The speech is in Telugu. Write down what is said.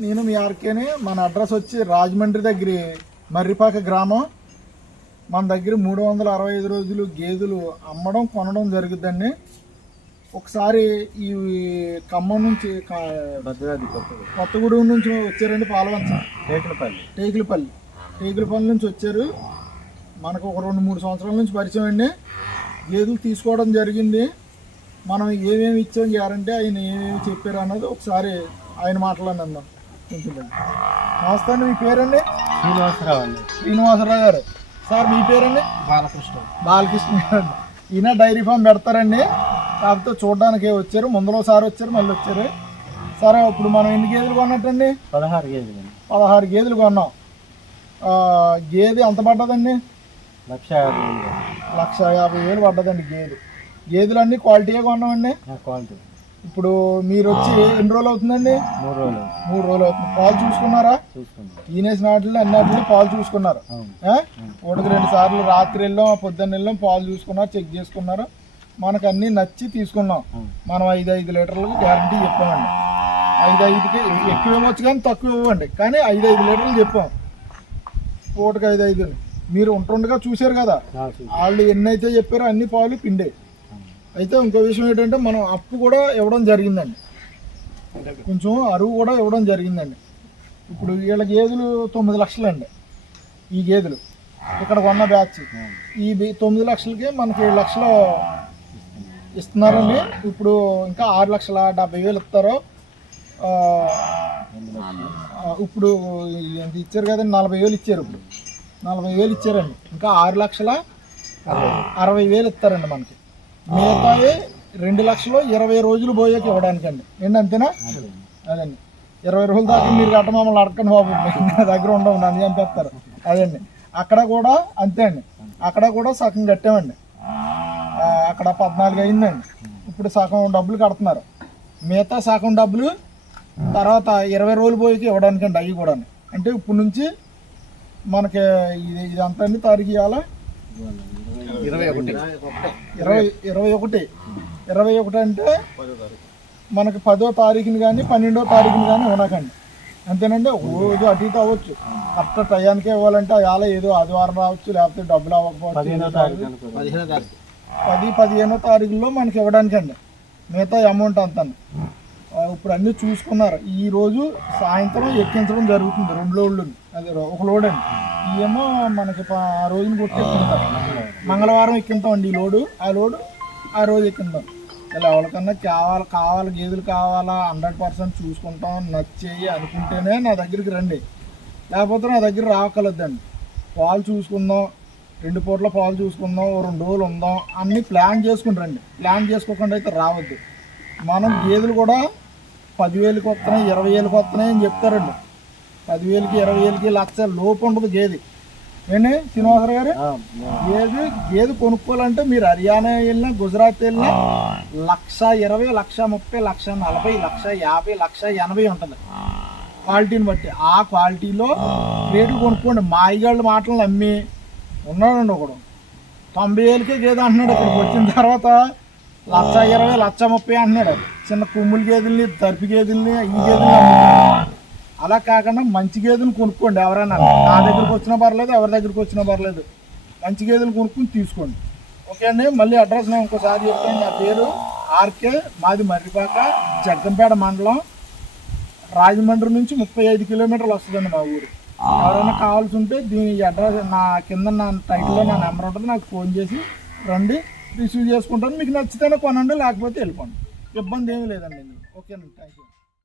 నేను మీ ఆర్కేని మన అడ్రస్ వచ్చి రాజమండ్రి దగ్గర మర్రిపాక గ్రామం. మన దగ్గర మూడు వందల అరవై ఐదు రోజులు గేదెలు అమ్మడం కొనడం జరుగుద్దండి. ఒకసారి ఈ ఖమ్మం నుంచి కొత్తగూడెం. నుంచి వచ్చారండి పాలవంచ. టేకులపల్లి. టేకులపల్లి. టేకులపల్లి నుంచి వచ్చారు. మనకు ఒక రెండు మూడు సంవత్సరాల నుంచి పరిచయం అండి. గేదెలు తీసుకోవడం జరిగింది. మనం ఏమేమి ఇచ్చాం గ్యారంటీ ఆయన ఏమేమి చెప్పారు అన్నది ఒకసారి ఆయన మాటలోనే అందాం కొంచెం దగ్గర. నమస్తే అండి మీ పేరండి? శ్రీనివాసరావు అండి. శ్రీనివాసరావు గారు. సార్ మీ పేరండి? బాలకృష్ణ. బాలకృష్ణ గారు. ఈయన డైరీ ఫామ్ పెడతారండి. కాకపోతే చూడడానికి వచ్చారు. ముందులో సార్ వచ్చారు మళ్ళీ వచ్చారు. సరే ఇప్పుడు మనం ఎన్ని గేదెలు కొన్నట్టండి? పదహారు అండి. పదహారు గేదెలు కొన్నాం. గేదె ఎంత పడ్డదండి? లక్ష యాభై లక్ష యాభై వేలు పడ్డదండి గేదె. గేదెలు అన్నీ క్వాలిటీగా కొన్నామండి క్వాలిటీ. ఇప్పుడు మీరు వచ్చి ఎన్ని రోజులు అవుతుందండి? మూడు రోజులు. మూడు రోజులు అవుతుంది. పాలు చూసుకున్నారా? చూసుకుందాం ఈనేసి నాటిలో అన్నిటిలో పాలు చూసుకున్నారు? ఒకటికి రెండు సార్లు రాత్రి వెళ్ళాం పొద్దున్న వెళ్ళాం పాలు చూసుకున్నారు చెక్ చేసుకున్నారు. మనకు అన్నీ నచ్చి తీసుకున్నాం. మనం ఐదు ఐదు లీటర్లకు గ్యారంటీ చెప్పామండి. ఐదు ఐదుకి ఎక్కువ ఇవ్వచ్చు కానీ తక్కువ ఇవ్వండి. కానీ ఐదు ఐదు లీటర్లు చెప్పాం. పూటకి ఐదు ఐదు మీరు ఉంటుండగా చూశారు కదా? వాళ్ళు ఎన్నైతే చెప్పారో అన్ని పాలు పిండే. అయితే ఇంకో విషయం ఏంటంటే మనం అప్పు కూడా ఇవ్వడం జరిగిందండి. కొంచెం అరువు కూడా ఇవ్వడం జరిగిందండి. ఇప్పుడు వీళ్ళ గేదెలు తొమ్మిది లక్షలండి. ఈ గేదెలు ఇక్కడ కొన్న బ్యాచ్. ఈ తొమ్మిది లక్షలకి మనకి ఏడు లక్షలు ఇస్తున్నారండి. ఇప్పుడు ఇంకా ఆరు లక్షల డెబ్బై వేలు ఇస్తారు. ఇప్పుడు ఎంత ఇచ్చారు కదండి? నలభై వేలు ఇచ్చారు ఇప్పుడు. నలభై వేలు ఇచ్చారండి. ఇంకా ఆరు లక్షల అరవై వేలు ఇస్తారండి మనకి. మిగతాయి రెండు లక్షలు ఇరవై రోజులు పోయాక ఇవ్వడానికండి. ఏంటి అంతేనా? అదండి. ఇరవై రోజుల దాకా మీరు గట్ట మమ్మల్ని అడగండి బాబు. నా దగ్గర ఉండవు నన్ను చంపేస్తారు. అదండి. అక్కడ కూడా అంతే అండి. అక్కడ కూడా సగం కట్టామండి. అక్కడ పద్నాలుగు అయిందండి. ఇప్పుడు సగం డబ్బులు కడుతున్నారు. మిగతా సగం డబ్బులు తర్వాత ఇరవై రోజులు పోయికి ఇవ్వడానికండి అవి కూడా అంటే ఇప్పుడు నుంచి మనకి ఇది ఇదంతా అండి తారీఖు ఇవ్వాలా ఇరవై ఒకటి. ఇరవై ఇరవై ఒకటి. ఇరవై ఒకటి అంటే మనకి పదో తారీఖుని కానీ పన్నెండో తారీఖుని కానీ ఉండకండి. అంతేనండి ఒక రోజు అటు ఇటు అవ్వచ్చు. కరెక్ట్ టయానికే ఇవ్వాలంటే అలా ఏదో ఆదివారం రావచ్చు లేకపోతే డబ్బులు అవ్వకపోవచ్చు. పది పదిహేనో తారీఖుల్లో మనకి ఇవ్వడానికండి మిగతా అమౌంట్ అంతా. ఇప్పుడు అన్నీ చూసుకున్నారు. ఈ రోజు సాయంత్రం ఎక్కించడం జరుగుతుంది రెండు లోడ్లు. అదే ఒక లోడ్ అండి. ఇవేమో మనకి ఆ రోజున కొట్టి ఎక్కింటాం మంగళవారం ఎక్కింటామండి ఈ లోడు. ఆ లోడు ఆ రోజు ఎక్కింటాం. ఇలా ఎవరికన్నా కావాలి కావాలి గేదెలు కావాలా హండ్రెడ్ పర్సెంట్ చూసుకుంటాం నచ్చేయి అనుకుంటేనే నా దగ్గరికి రండి. లేకపోతే నా దగ్గర రాకలద్దండి. పాలు చూసుకుందాం రెండు పూట్ల పాలు చూసుకుందాం రెండు రోజులు ఉందాం అన్నీ ప్లాన్ చేసుకుని రండి. ప్లాన్ చేసుకోకుండా అయితే రావద్దు. మనం గేదెలు కూడా పదివేలకు వస్తున్నాయి ఇరవై వేలకు వస్తున్నాయి అని చెప్తారండి. పదివేలకి ఇరవై వేలకి లక్ష లోపు ఉండదు గేదె. ఏంటి శ్రీనివాసరావు గారు? గేదె గేదె కొనుక్కోవాలంటే మీరు హర్యానా వెళ్ళినా గుజరాత్ వెళ్ళినా లక్ష ఇరవై లక్ష ముప్పై లక్ష నలభై లక్ష యాభై లక్ష ఎనభై ఉంటుంది. క్వాలిటీని బట్టి. ఆ క్వాలిటీలో రేట్లు కొనుక్కోండి. మాయిగాళ్ళ మాటలు అమ్మి ఉన్నాడండి ఒకడు. తొంభై వేలకే గేదె అంటున్నాడు. ఇక్కడికి వచ్చిన తర్వాత లక్ష ఇరవై లక్ష ముప్పై అంటున్నాడు. చిన్న కొమ్ముల గేదెల్ని తరిపి గేదెల్ని ఈ గేదెల్ని. అలా కాకుండా మంచి గేదెలు కొనుక్కోండి ఎవరైనా. నా దగ్గరికి వచ్చినా పర్లేదు ఎవరి దగ్గరికి వచ్చినా పర్లేదు. మంచి గేదెలు కొనుక్కుని తీసుకోండి. ఓకే అండి మళ్ళీ అడ్రస్ నేను ఇంకోసారి చెప్తాను. నా పేరు ఆర్కే మాది మర్రిపాక జగ్గంపేట మండలం. రాజమండ్రి నుంచి ముప్పై ఐదు కిలోమీటర్లు వస్తుందండి మా ఊరు. ఎవరైనా కావాల్సి ఉంటే దీని అడ్రస్ నా కింద నా టైటిల్లో నా నెంబర్ ఉంటుంది నాకు ఫోన్ చేసి రండి రిసీవ్ చేసుకుంటాను. మీకు నచ్చితేనే కొనండి లేకపోతే వెళ్ళిపోండి. ఇబ్బంది ఏమీ లేదండి ఓకేనండి థ్యాంక్ యూ